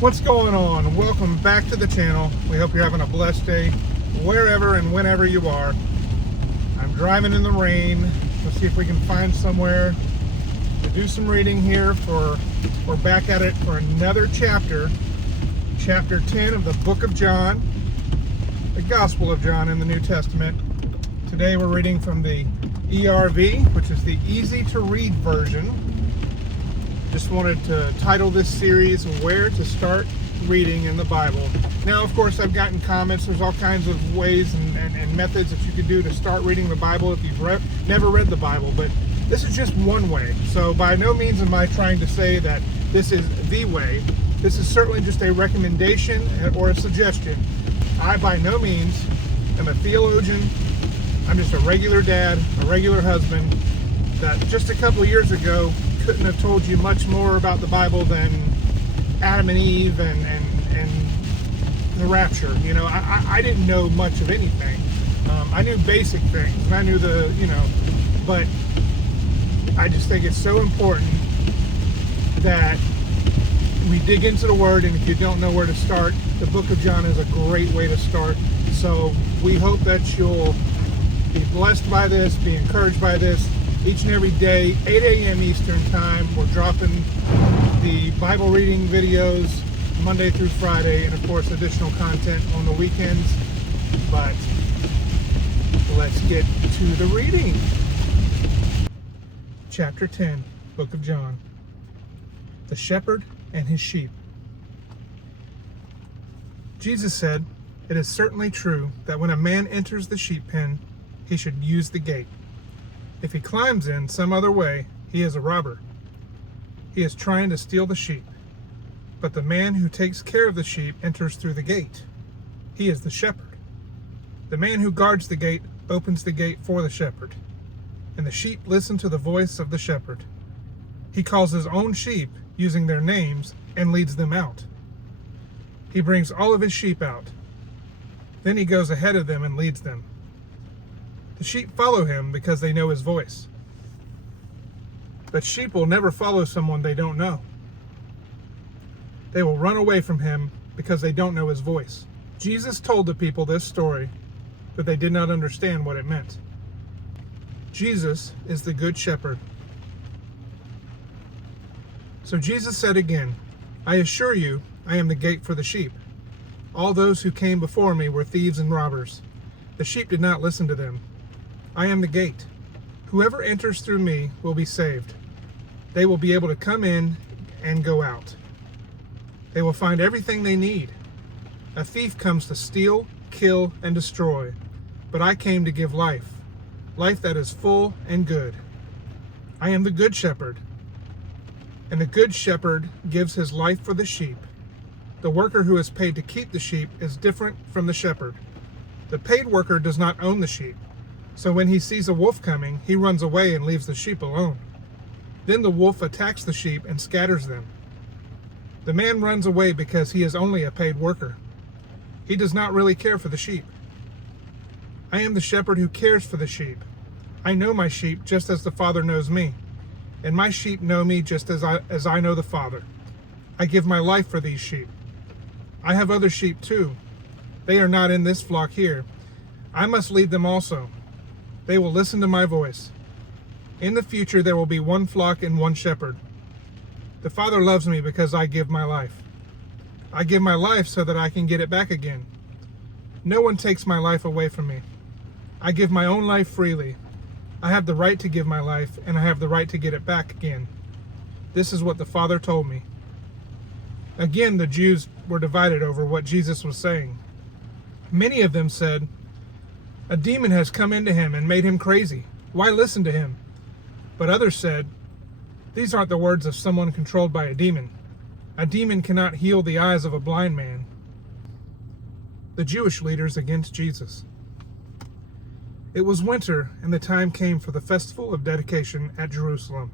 What's going on? Welcome back to the channel. We hope you're having a blessed day wherever and whenever you are. I'm driving in the rain. Let's see if we can find somewhere to do some reading here. We're back at it for another chapter 10 of the book of John, the Gospel of John in the New Testament. Today we're reading from the ERV, which is the easy to read version. Just wanted to title this series Where to Start Reading in the Bible. Now, of course, I've gotten comments. There's all kinds of ways and methods that you can do to start reading the Bible if you've never read the Bible, but this is just one way. So by no means am I trying to say that this is the way. This is certainly just a recommendation or a suggestion. I by no means am a theologian. I'm just a regular dad, a regular husband that just a couple of years ago couldn't have told you much more about the Bible than Adam and Eve and the rapture. You know, I didn't know much of anything. I knew basic things, and I knew but I just think it's so important that we dig into the Word, and if you don't know where to start, the book of John is a great way to start. So we hope that you'll be blessed by this, be encouraged by this. Each and every day, 8 a.m. Eastern Time, we're dropping the Bible reading videos Monday through Friday, and of course additional content on the weekends. But let's get to the reading. Chapter 10, Book of John. The Shepherd and His Sheep. Jesus said, "It is certainly true that when a man enters the sheep pen, he should use the gate. If he climbs in some other way, he is a robber. He is trying to steal the sheep. But the man who takes care of the sheep enters through the gate. He is the shepherd. The man who guards the gate opens the gate for the shepherd, and the sheep listen to the voice of the shepherd. He calls his own sheep using their names and leads them out. He brings all of his sheep out. Then he goes ahead of them and leads them. The sheep follow him because they know his voice. But sheep will never follow someone they don't know. They will run away from him because they don't know his voice." Jesus told the people this story, but they did not understand what it meant. Jesus is the good shepherd. So Jesus said again, "I assure you, I am the gate for the sheep. All those who came before me were thieves and robbers. The sheep did not listen to them. I am the gate. Whoever enters through me will be saved. They will be able to come in and go out. They will find everything they need. A thief comes to steal, kill, and destroy, but I came to give life, life that is full and good. I am the good shepherd, and the good shepherd gives his life for the sheep. The worker who is paid to keep the sheep is different from the shepherd. The paid worker does not own the sheep. So when he sees a wolf coming, he runs away and leaves the sheep alone. Then the wolf attacks the sheep and scatters them. The man runs away because he is only a paid worker. He does not really care for the sheep. I am the shepherd who cares for the sheep. I know my sheep just as the Father knows me, and my sheep know me just as I know the Father. I give my life for these sheep. I have other sheep too. They are not in this flock here. I must lead them also. They will listen to my voice. In the future, there will be one flock and one shepherd. The Father loves me because I give my life. I give my life so that I can get it back again. No one takes my life away from me. I give my own life freely. I have the right to give my life, and I have the right to get it back again. This is what the Father told me." Again, the Jews were divided over what Jesus was saying. Many of them said, "A demon has come into him and made him crazy. Why listen to him?" But others said, "These aren't the words of someone controlled by a demon. A demon cannot heal the eyes of a blind man." The Jewish leaders against Jesus. It was winter, and the time came for the festival of dedication at Jerusalem.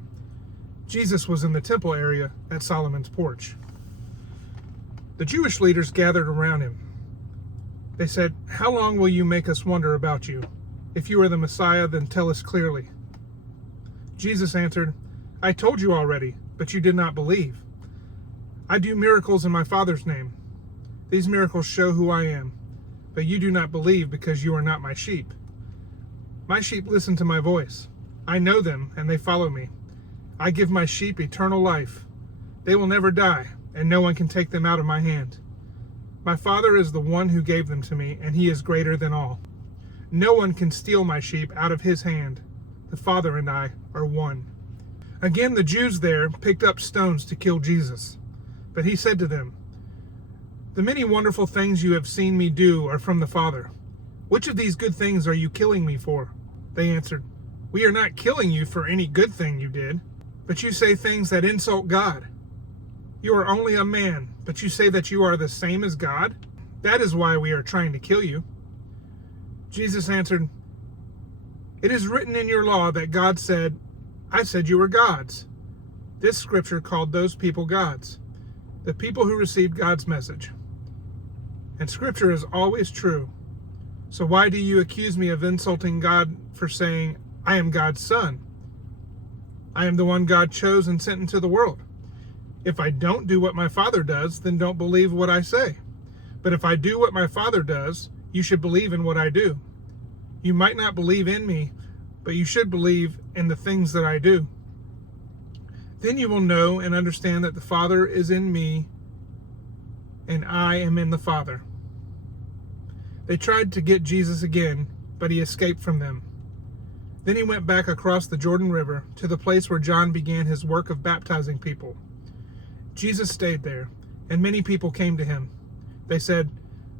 Jesus was in the temple area at Solomon's porch. The Jewish leaders gathered around him. They said, "How long will you make us wonder about you? If you are the Messiah, then tell us clearly." Jesus answered, "I told you already, but you did not believe. I do miracles in my Father's name. These miracles show who I am, but you do not believe because you are not my sheep. My sheep listen to my voice. I know them, and they follow me. I give my sheep eternal life. They will never die, and no one can take them out of my hand. My Father is the one who gave them to me, and he is greater than all. No one can steal my sheep out of his hand. The Father and I are one. Again, the Jews there picked up stones to kill Jesus. But he said to them, "The many wonderful things you have seen me do are from the Father. Which of these good things are you killing me for?" They answered, "We are not killing you for any good thing you did, but you say things that insult God. You are only a man, but you say that you are the same as God? That is why we are trying to kill you." Jesus answered, "It is written in your law that God said, 'I said you were gods.' This scripture called those people gods, the people who received God's message. And scripture is always true. So why do you accuse me of insulting God for saying, 'I am God's son'? I am the one God chose and sent into the world. If I don't do what my Father does, then don't believe what I say. But if I do what my Father does, you should believe in what I do. You might not believe in me, but you should believe in the things that I do. Then you will know and understand that the Father is in me, and I am in the Father." They tried to get Jesus again, but he escaped from them. Then he went back across the Jordan River to the place where John began his work of baptizing people. Jesus stayed there, and many people came to him. They said,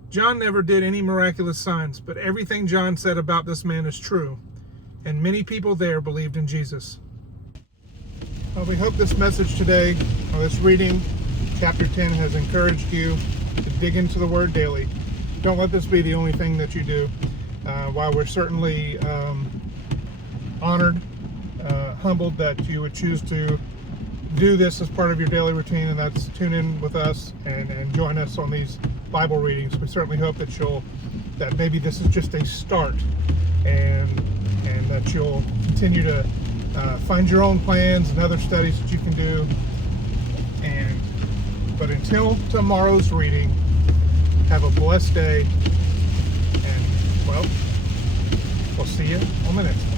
"John never did any miraculous signs, but everything John said about this man is true." And many people there believed in Jesus. Well, we hope this message today, or this reading, chapter 10, has encouraged you to dig into the Word daily. Don't let this be the only thing that you do. While we're certainly honored, humbled that you would choose to do this as part of your daily routine, and that's tune in with us and join us on these Bible readings. We certainly hope that maybe this is just a start, and that you'll continue to find your own plans and other studies that you can do. But until tomorrow's reading, have a blessed day, and well, we'll see you on the next one.